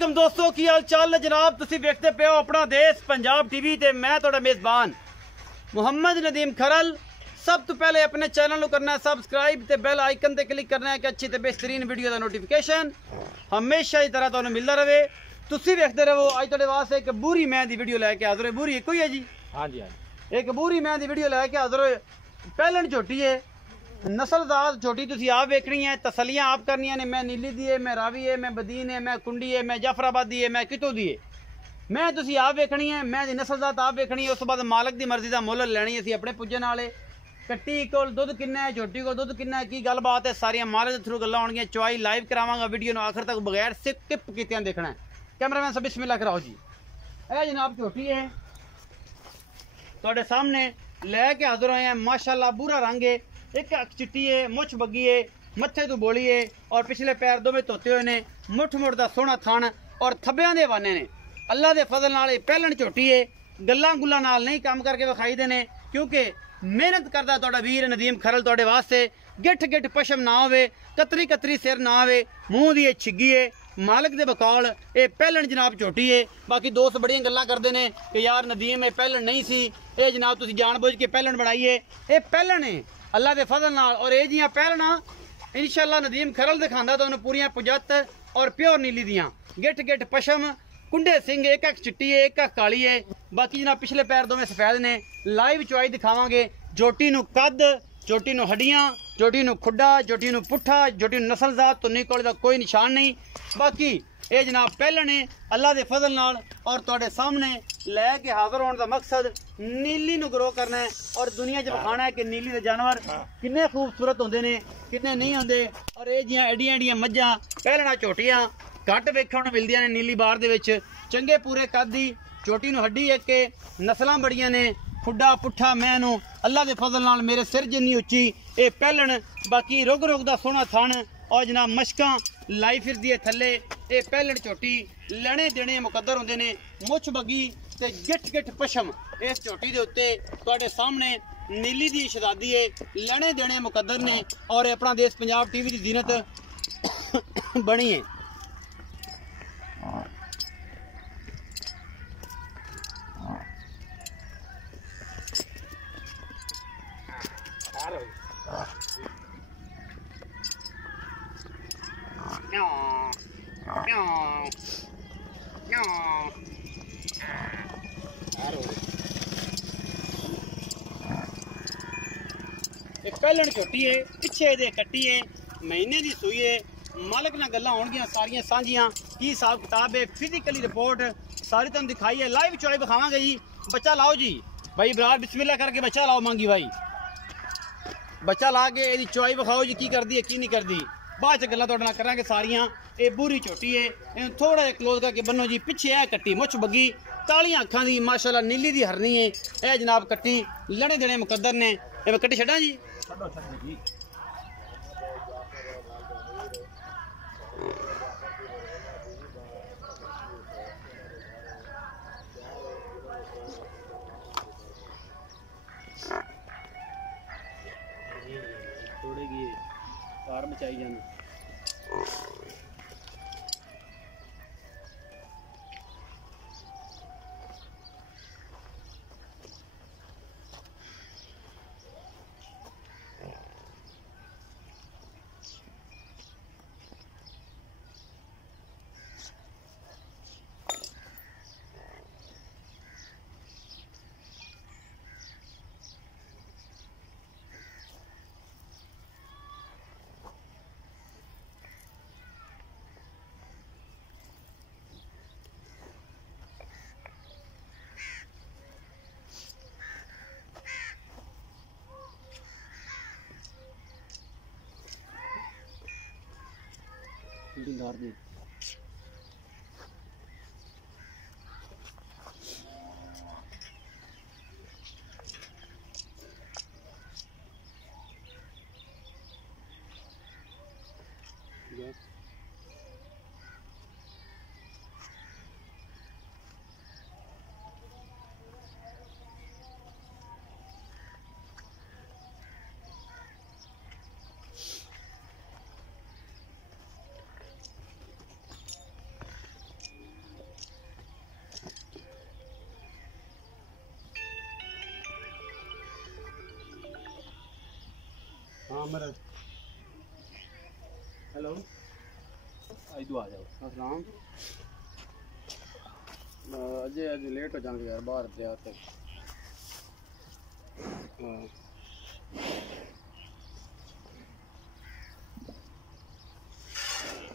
वालेकुम दोस्तों की हाल चाल है जनाब। तुसी देखते पे हो अपना देश पंजाब टीवी ते मैं तुहाडा मेज़बान मुहम्मद नदीम खरल। सब तो पहले अपने चैनल को करना है सब्सक्राइब ते बेल आइकन ते क्लिक करना है कि अच्छी ते बेहतरीन वीडियो का नोटिफिकेशन हमेशा की तरह तुहानू मिलता रहे। तुसी देखते रहो। अज तुहाडे वास्ते एक बूरी मैं दी वीडियो लैके हाज़र है। बूरी एक ही है जी? हाँ जी, हाँ जी। एक बूरी मैं दी वीडियो लैके हाज़र है। पहलन झोटी है, नस्लदार झोटी तुसी आप वेखनी है, तसलियां आप करनी ने। मैं नीली दी है, मैं रावी है, मैं बदीन है, मैं कुंडी है, मैं जाफराबादी है, मैं कितों दी है। मैं तुसी आप वेखनी है, मैं दी नस्लदार आप वेखनी है। उस बाद मालक की मर्जी का मुल लैनी असी अपने पुज्जन वाले। कट्टी को दुध किन्ना है, झोटी को दुध किन्ना है, की गलबात है, सारिया मालक के थ्रू गल्लां होणगियां। चवाई लाइव करावांगा, वीडियो नूं आखिर तक बगैर स्किप कीतियां देखना है। कैमरामैन सब बिस्मिल्लाह कराओ जी। ए जनाब झोटी है तुहाडे सामने लैके हाज़र होए हैं। माशाअल्लाह बुरा रंग है, एक अख चिट्टी है, मुछ बग्गी है, मत्थे तो बोली है और पिछले पैर दोवें धोते हुए ने। मुठ मुठ दा सोहना थन और थब्बियां दे वाने ने। अल्लाह दे फजल नाल पहलन झोटी है। गल्लां गुल्लां नाल नहीं काम करके विखाई दे ने, क्योंकि मेहनत करदा तुहाडा वीर नदीम खरल तुहाडे वास्ते। गिठ गिठ पशम ना होवे, कतरी कतरी सिर ना होवे, मूँह दी छिग्गी है, मालक दे बकौल ये पहलन जनाब झोटी है। बाकी दोस्त बड़ियां गल्लां करदे ने कि यार नदीम ये पहलन नहीं सी, ये जनाब तुसीं जानबूझ के पहलन बनाई है। ये पहलन है अल्लाह के फजल नाल। और ये जियां पहलना इंशाअल्लाह नदीम खरल दिखांदा तुहानूं पूरियां पुजत और प्योर नीली दियां। गिठ गिठ पशम, कुंडे सिंह, एक अख चिट्टी है, एक अख काली है। बाकी जनाब पिछले पैर दोवें सफेद ने। लाइव चवाई दिखावांगे। झोटी नूं कद, झोटी नूं हड्डियां, झोटी नूं खुड्डा, झोटी नूं पुट्ठा, झोटी नूं नस्लजात तो निकल दा कोई निशान नहीं। बाकी ये जनाब पहले ने अल्लाह के फजल नाल और तुहाडे सामने लैके हाज़र होने का मकसद नीली नूं ग्रो करना है और दुनिया च विखाना है कि नीली के जानवर किन्ने खूबसूरत होंदे ने, किन्ने नहीं होंदे। और ये जियां एडियां एडियां मज्जां पहलना झोटियां घट वेखण नूं मिलदियां ने नीली बार दे विच। चंगे पूरे कद दी झोटी नूं हड्डी एक के नस्लां बड़ियां ने। खुड्डा पुट्ठा मैनू अल्लाह के फजल नाल मेरे सिर जिन्नी उच्ची ये पहलन। बाकी रुग रुग दा सोहना थन और जनाब मशकां लाई फिरदी है थल्ले। ये पहलन झोटी लैने देने मुकद्दर होंदे ने। मुछ बगी ते गिठ गिठ पशम इस झोटी दे उत्ते तुहाडे सामने नीली दी शहजादी है। लैने देने मुकद्दर ने और अपना देश पंजाब टीवी की जीनत बनी है। पहलन झोटी है, पिछे दे कट्टी है, महीने की सूई है। मालक नाल गल्लां होणगियां सारियां सांझियां। की हिसाब किताब है, फिजिकली रिपोर्ट सारी तुहानूं दिखाई है। लाइव चवाई विखावांगे जी। बच्चा लाओ जी भाई बरार, बिस्मिल्लाह करके बच्चा लाओ मांगी भाई। बच्चा ला के ਇਹਦੀ चवाई विखाओ जी, की करदी है की नहीं करदी। बाद च गल्लां तुहाडे नाल करांगे सारियां। ये बूरी झोटी है, इन्हूं थोड़ा जिहा क्लोज करके बन्नो जी। पिछे है कट्टी, मुछ बग्गी, कालियां अखां दी, माशाअल्लाह नीली दी हरनी है। यह जनाब कट्टी लड़े देने मुकद्दर ने। ये मैं कट्टी छड्डां जी? जी थोड़ेगी कार मचाई जाना। दिलदार दे हेलो इधर आ जाओ। अस्सलाम। अजय अज लेट हो जाएंगे यार बाहर दे आते।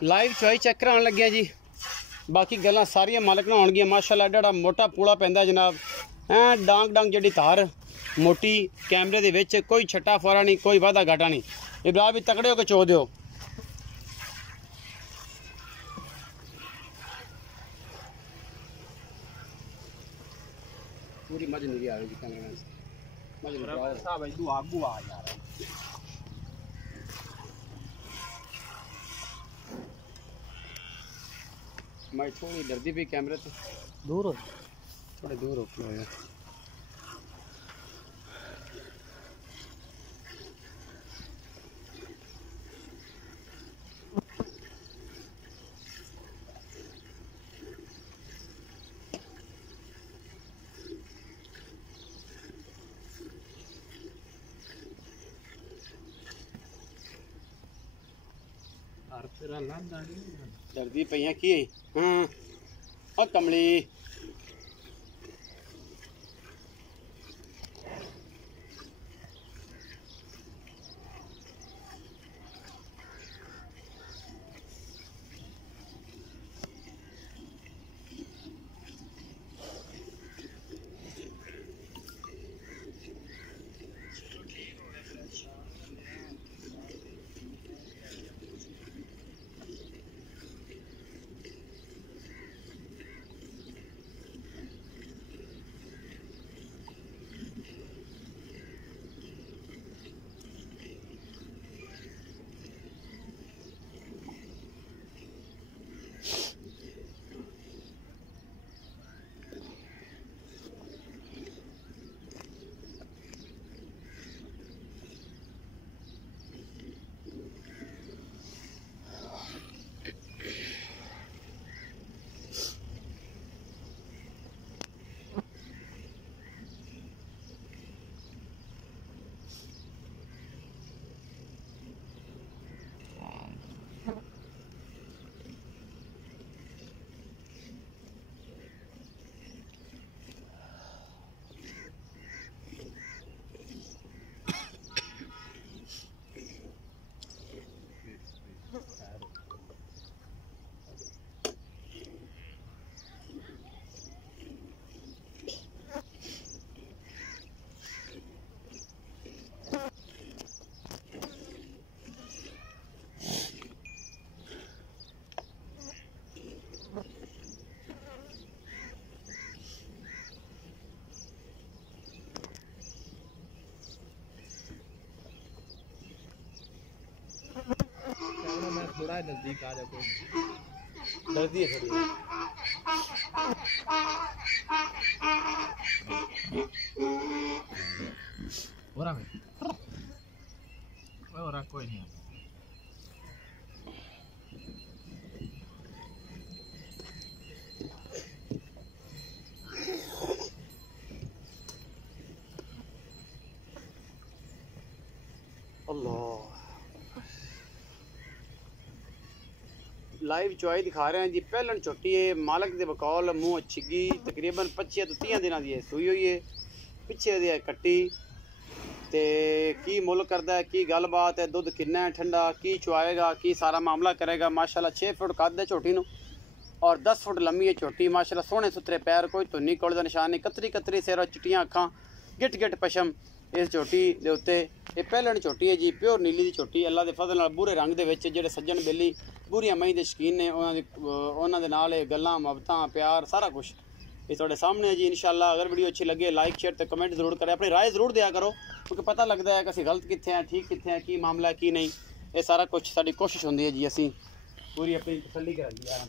लाइव चॉइस चेक कराने लगे जी। बाकी गल्लां सारियां मालक ना होणगियां। माशाअल्लाह एडा मोटा पूला पैंदा जनाब। डांग डांग जड़ी तार मोटी कैमरे दे विच कोई छट्टा फौरा नहीं, कोई वादा घाटा नहीं। इब्राहिम भी तकड़े हो के चो दियो। पूरी मज नहीं आ रही कैमरे से। मज साहब इधर आगू आ यार। मैं थोड़ी डरदी भी कैमरे से दूर हो, थोड़े दूर हो यार। डरदी पई की हाँ कमली मैं थोड़ा नजदीक आ जाता हूँ। डरदी है थोड़ी। हो रहा है हो रहा कोई नहीं। अल्लाह लाइव चॉइस दिखा रहे हैं जी। पहलन छोटी है मालक दे बकौल मुँह छिगी तकरीबन 25 तो 30 दिनों की सूई हुई है। पिछे दी कट्टी ते की मुल करदा है की गलबात है। दुध किन्ना है ठंडा की चुआएगा की सारा मामला करेगा। माशाल्लाह 6 फुट कद है छोटी नू और 10 फुट लम्बी है छोटी। माशाल्लाह सोहने सुथरे पैर, कोई धुन्नी कोल दा निशान नहीं। कतरी कतरी सिर और चिट्टियां अखां, गिट गिट पशम इस झोटी दे उत्ते। ये पहलण झोटी है जी, प्योर नीली दी झोटी। अल्लाह दे फजल नाल बूरे रंग दे विच जेड़े सज्जन बेली बूरियां मई दे शकीन ने उन्हां दे नाल गल्लां मुहब्बतां प्यार सारा कुछ ये थोड़े सामने है जी। इंशाल्लाह अगर वीडियो अच्छी लगे लाइक शेयर तो कमेंट जरूर करें, अपनी राय जरूर दिया करो क्योंकि पता लगता है कि असीं गलत कित्थे हैं ठीक कित्थे हैं, की मामला की नहीं। ये सारा कुछ साडी कोशिश होंदी है जी, असीं पूरी अपनी तसल्ली करांगे यार।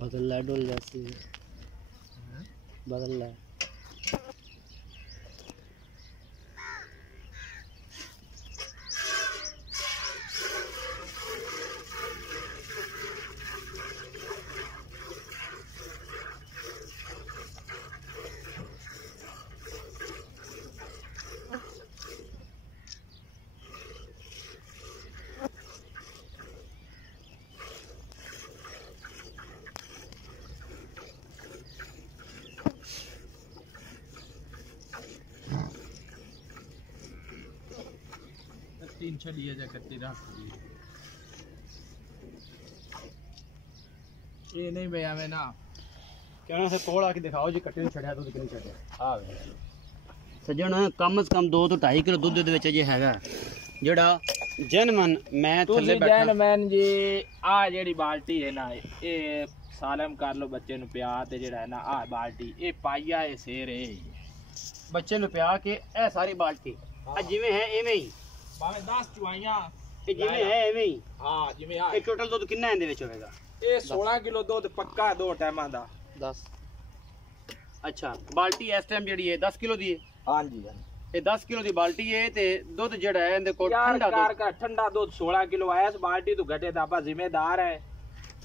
बदल डोल जाती है। बदल रहा है। तीन छड़िए जा कट्टी रख ये नहीं भैया मैं ना कहना से कोल आके दिखाओ जी कट्टे छड़िया दूध कितनी छड़िया हाँ सज्जन कम से कम 2 ਤੋਂ 2.5 ਕਿਲੋ ਦੁੱਧ ਦੇ ਵਿੱਚ ਜੇ ਹੈਗਾ ਜਿਹੜਾ ਜਨਮਨ ਮੈਂ ਥੱਲੇ ਬੈਠਾ ਜਨਮਨ ਜੀ ਆ ਜਿਹੜੀ ਬਾਲਟੀ ਹੈ ਨਾ ਇਹ ਸਾਲਮ ਕਰ ਲੋ ਬੱਚੇ ਨੂੰ ਪਿਆ ਤੇ ਜਿਹੜਾ ਹੈ ਨਾ ਆ ਬਾਲਟੀ ਇਹ ਪਾਈਆ ਇਹ ਸੇਰ ਹੈ ਬੱਚੇ ਨੂੰ ਪਿਆ ਕੇ ਇਹ ਸਾਰੀ ਬਾਲਟੀ ਆ ਜਿਵੇਂ ਹੈ ਐਵੇਂ ਹੀ ਭਾਵੇਂ 10 ਚੁਆਈਆਂ ਇਹ ਜਿਵੇਂ ਹੈ ਐਵੇਂ ਹੀ ਹਾਂ ਜਿਵੇਂ ਆ ਇਹ ਟੋਟਲ ਦੁੱਧ ਕਿੰਨਾ ਇਹਦੇ ਵਿੱਚ ਹੋਵੇਗਾ ਇਹ 16 ਕਿਲੋ ਦੁੱਧ ਪੱਕਾ 2 ਟਾਈਮਾਂ ਦਾ 10 ਅੱਛਾ ਬਾਲਟੀ ਇਸ ਟਾਈਮ ਜਿਹੜੀ ਹੈ 10 ਕਿਲੋ ਦੀ ਹੈ ਹਾਂਜੀ ਇਹ 10 ਕਿਲੋ ਦੀ ਬਾਲਟੀ ਹੈ ਤੇ ਦੁੱਧ ਜਿਹੜਾ ਹੈ ਇਹਦੇ ਕੋਲ ਯਾਰ ਠੰਡਾ ਕਾਰ ਦੁੱਧ ਦਾ ਠੰਡਾ ਦੁੱਧ 16 ਕਿਲੋ ਆਇਆ ਇਸ ਬਾਲਟੀ ਤੋਂ ਘਟੇ ਤਾਂ ਆਪਾਂ ਜ਼ਿੰਮੇਦਾਰ ਹੈ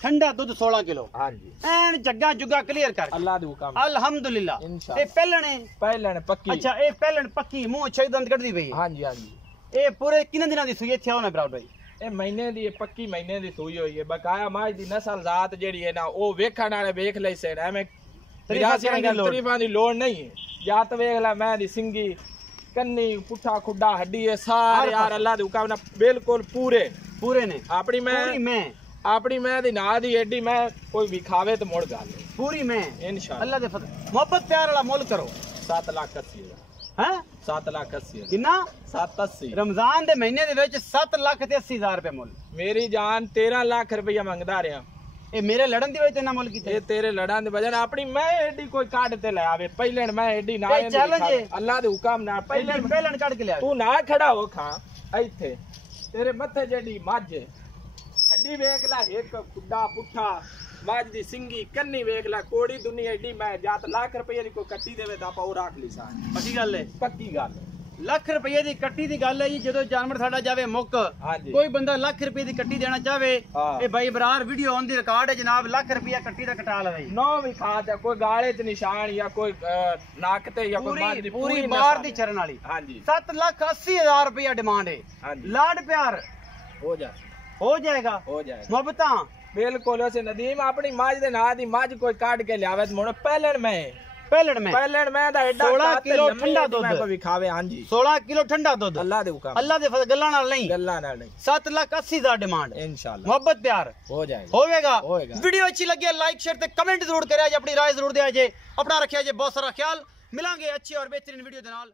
ਠੰਡਾ ਦੁੱਧ 16 ਕਿਲੋ ਹਾਂਜੀ ਐਨ ਜੱਗਾ ਜੁਗਾ ਕਲੀਅਰ ਕਰ ਅੱਲਾਹ ਦੇ ਹੁਕਮ ਅਲਹਮਦੁਲਿਲਾ ਇੰਸ਼ਾਅੱਲਾ। ਇਹ ਪਹਿਲਣ ਹੈ ਪਹਿਲਣ ਪੱਕੀ ਅੱਛਾ ਇਹ ਪਹਿਲਣ ਪੱਕੀ ਮੂੰਹ ਛੇ ਦੰਦ ਕੱਢਦੀ ਪਈ ਹੈ ਹਾਂਜੀ ਹਾਂਜੀ ਇਹ ਪੂਰੇ ਕਿੰਨੇ ਦਿਨਾਂ ਦੀ ਸੂਈ ਇੱਥੇ ਆਉਣਾ ਬਰਾਬਰ ਭਾਈ ਇਹ ਮਹੀਨੇ ਦੀ ਪੱਕੀ ਮਹੀਨੇ ਦੀ ਸੂਈ ਹੋਈ ਹੈ ਬਕਾਇਆ ਮਾਝ ਦੀ ਨਸਲ ਜ਼ਾਤ ਜਿਹੜੀ ਹੈ ਨਾ ਉਹ ਵੇਖਣ ਵਾਲੇ ਵੇਖ ਲਈ ਸੈਨ ਐਵੇਂ ਤਰੀਫਾਂ ਦੀ ਲੋੜ ਨਹੀਂ ਹੈ ਜਾਤ ਵੇਖ ਲੈ ਮੈਂ ਦੀ ਸਿੰਗੀ ਕੰਨੀ ਪੁੱਠਾ ਖੁੱਡਾ ਹੱਡੀ ਹੈ ਸਾਰੇ ਯਾਰ ਅੱਲਾਹ ਦੇ ਹੁਕਮ ਨਾਲ ਬਿਲਕੁਲ ਪੂਰੇ ਨੇ ਪੂਰੀ ਮੈਂ ਆਪਣੀ ਮੈਂ ਦੀ ਨਾ ਦੀ ਐਡੀ ਮੈਂ ਕੋਈ ਵੀ ਖਾਵੇ ਤੇ ਮੁੜ ਗੱਲ ਪੂਰੀ ਮੈਂ ਇਨਸ਼ਾਅੱਲਾ ਅੱਲਾਹ ਦੇ ਫਜ਼ਲ ਮੁਹੱਬਤ ਪਿਆਰ ਵਾਲਾ ਮੁੱਲ ਕਰੋ 7,80,000 ਹੈ 7,80,000 ਕਿੰਨਾ 780 ਰਮਜ਼ਾਨ ਦੇ ਮਹੀਨੇ ਦੇ ਵਿੱਚ 7,80,000 ਰੁਪਏ ਮੁੱਲ ਮੇਰੀ ਜਾਨ 13 ਲੱਖ ਰੁਪਇਆ ਮੰਗਦਾ ਰਿਹਾ ਇਹ ਮੇਰੇ ਲੜਨ ਦੀ ਵਜ੍ਹਾ ਤੇ ਨਾ ਮੁੱਲ ਕੀਤਾ ਇਹ ਤੇਰੇ ਲੜਾਂ ਦੇ ਵਜ੍ਹਾ ਨਾਲ ਆਪਣੀ ਮੈਂ ਐਡੀ ਕੋਈ ਕੱਢ ਤੇ ਲੈ ਆਵੇ ਪਹਿਲੇ ਮੈਂ ਐਡੀ ਨਾ ਇਹ challenge ਹੈ। ਅੱਲਾਹ ਦੇ ਹੁਕਮ ਨਾਲ ਪਹਿਲਣ ਕੱਢ ਕੇ ਲਿਆ ਤੂੰ ਨਾ ਖੜਾ ਹੋ ਖਾਂ ਇੱਥੇ ਤੇਰੇ ਮੱਥੇ ਜਿਹੜੀ ਮੱਝ ਹੈ ਹੱਡੀ ਵੇਖ ਲੈ ਇੱਕ ਖੁੱਡਾ ਪੁੱਠਾ ਮੱਝ ਦੀ ਸਿੰਗੀ ਕੰਨੀ ਵੇਖ ਲੈ ਕੋੜੀ ਦੁਨੀ ਐਡੀ ਮੈਂ ਜੱਤ ਲੱਖ ਰੁਪਏ ਦੀ ਕੋਈ ਕੱਟੀ ਦੇਵੇ ਤਾਂ ਆਪਾਂ ਉਹ ਰੱਖ ਲਈ ਸਾਂ ਪੱਕੀ ਗੱਲ ਹੈ ਪੱਕੀ ਗੱਲ ਲੱਖ ਰੁਪਏ ਦੀ ਕੱਟੀ ਦੀ ਗੱਲ ਹੈ ਜੀ ਜਦੋਂ ਜਾਨਵਰ ਸਾਡਾ ਜਾਵੇ ਮੁੱਕ ਹਾਂਜੀ ਕੋਈ ਬੰਦਾ ਲੱਖ ਰੁਪਏ ਦੀ ਕੱਟੀ ਦੇਣਾ ਚਾਹਵੇ ਹਾਂ। ਇਹ ਬਾਈ Brar video on the record ਹੈ ਜਨਾਬ ਲੱਖ ਰੁਪਇਆ ਕੱਟੀ ਦਾ ਕਟਾ ਲਵੇ ਨੋ ਵੀ ਖਾ ਤੇ ਕੋਈ ਗਾਲੇ ਚ ਨਿਸ਼ਾਨ ਜਾਂ ਕੋਈ ਨੱਕ ਤੇ ਜਾਂ ਕੋਈ ਮੱਝ ਦੀ ਪੂਰੀ ਬਾਹਰ ਦੀ ਚਰਨ ਵਾਲੀ ਹਾਂਜੀ 7,80,000 ਰੁਪਇਆ ਡਿਮਾਂਡ ਹੈ ਹਾਂਜੀ ਲਾਡ ਪਿਆਰ ਹੋ ਜਾ ਹੋ ਜਾਏਗਾ ਹੋ ਜਾਏਗਾ ਮੁਹੱਬਤਾਂ ਬਿਲਕੁਲ ਉਸੇ ਨਦੀਮ ਆਪਣੀ ਮੱਝ ਦੇ ਨਾਂ ਦੀ ਮੱਝ ਕੋਈ ਕੱਢ ਕੇ ਲਿਆਵੇ ਤੇ ਮੁੜ ਪਹਿਲਣ ਮੈਂ ਦਾ ਐਡਾ 16 ਕਿਲੋ ਠੰਡਾ ਦੁੱਧ ਮੈਂ ਕੋਈ ਖਾਵੇ ਹਾਂਜੀ 16 ਕਿਲੋ ਠੰਡਾ ਦੁੱਧ ਅੱਲਾਹ ਦੇ ਹੁਕਮ ਅੱਲਾਹ ਦੇ ਫਜ਼ਲ ਗੱਲਾਂ ਨਾਲ ਨਹੀਂ 7,80,000 ਡਿਮਾਂਡ इंशाल्लाह ਮੁਹੱਬਤ ਪਿਆਰ हो जाएगा ਹੋਵੇਗਾ ਵੀਡੀਓ ਅੱਛੀ ਲੱਗੀ ਲਾਈਕ ਸ਼ੇਅਰ ਤੇ ਕਮੈਂਟ ਜ਼ਰੂਰ ਕਰਿਆ ਜੇ ਆਪਣੀ ਰਾਏ ਜ਼ਰੂਰ ਦਿਆ ਜੇ ਆਪਣਾ ਰੱਖਿਆ ਜੇ ਬਹੁਤ ਸਾਰਾ ਖਿਆਲ ਮਿਲਾਂਗੇ ਅੱਛੀ ਔਰ ਬਿਹਤਰੀਨ ਵੀਡੀਓ ਦੇ ਨਾਲ।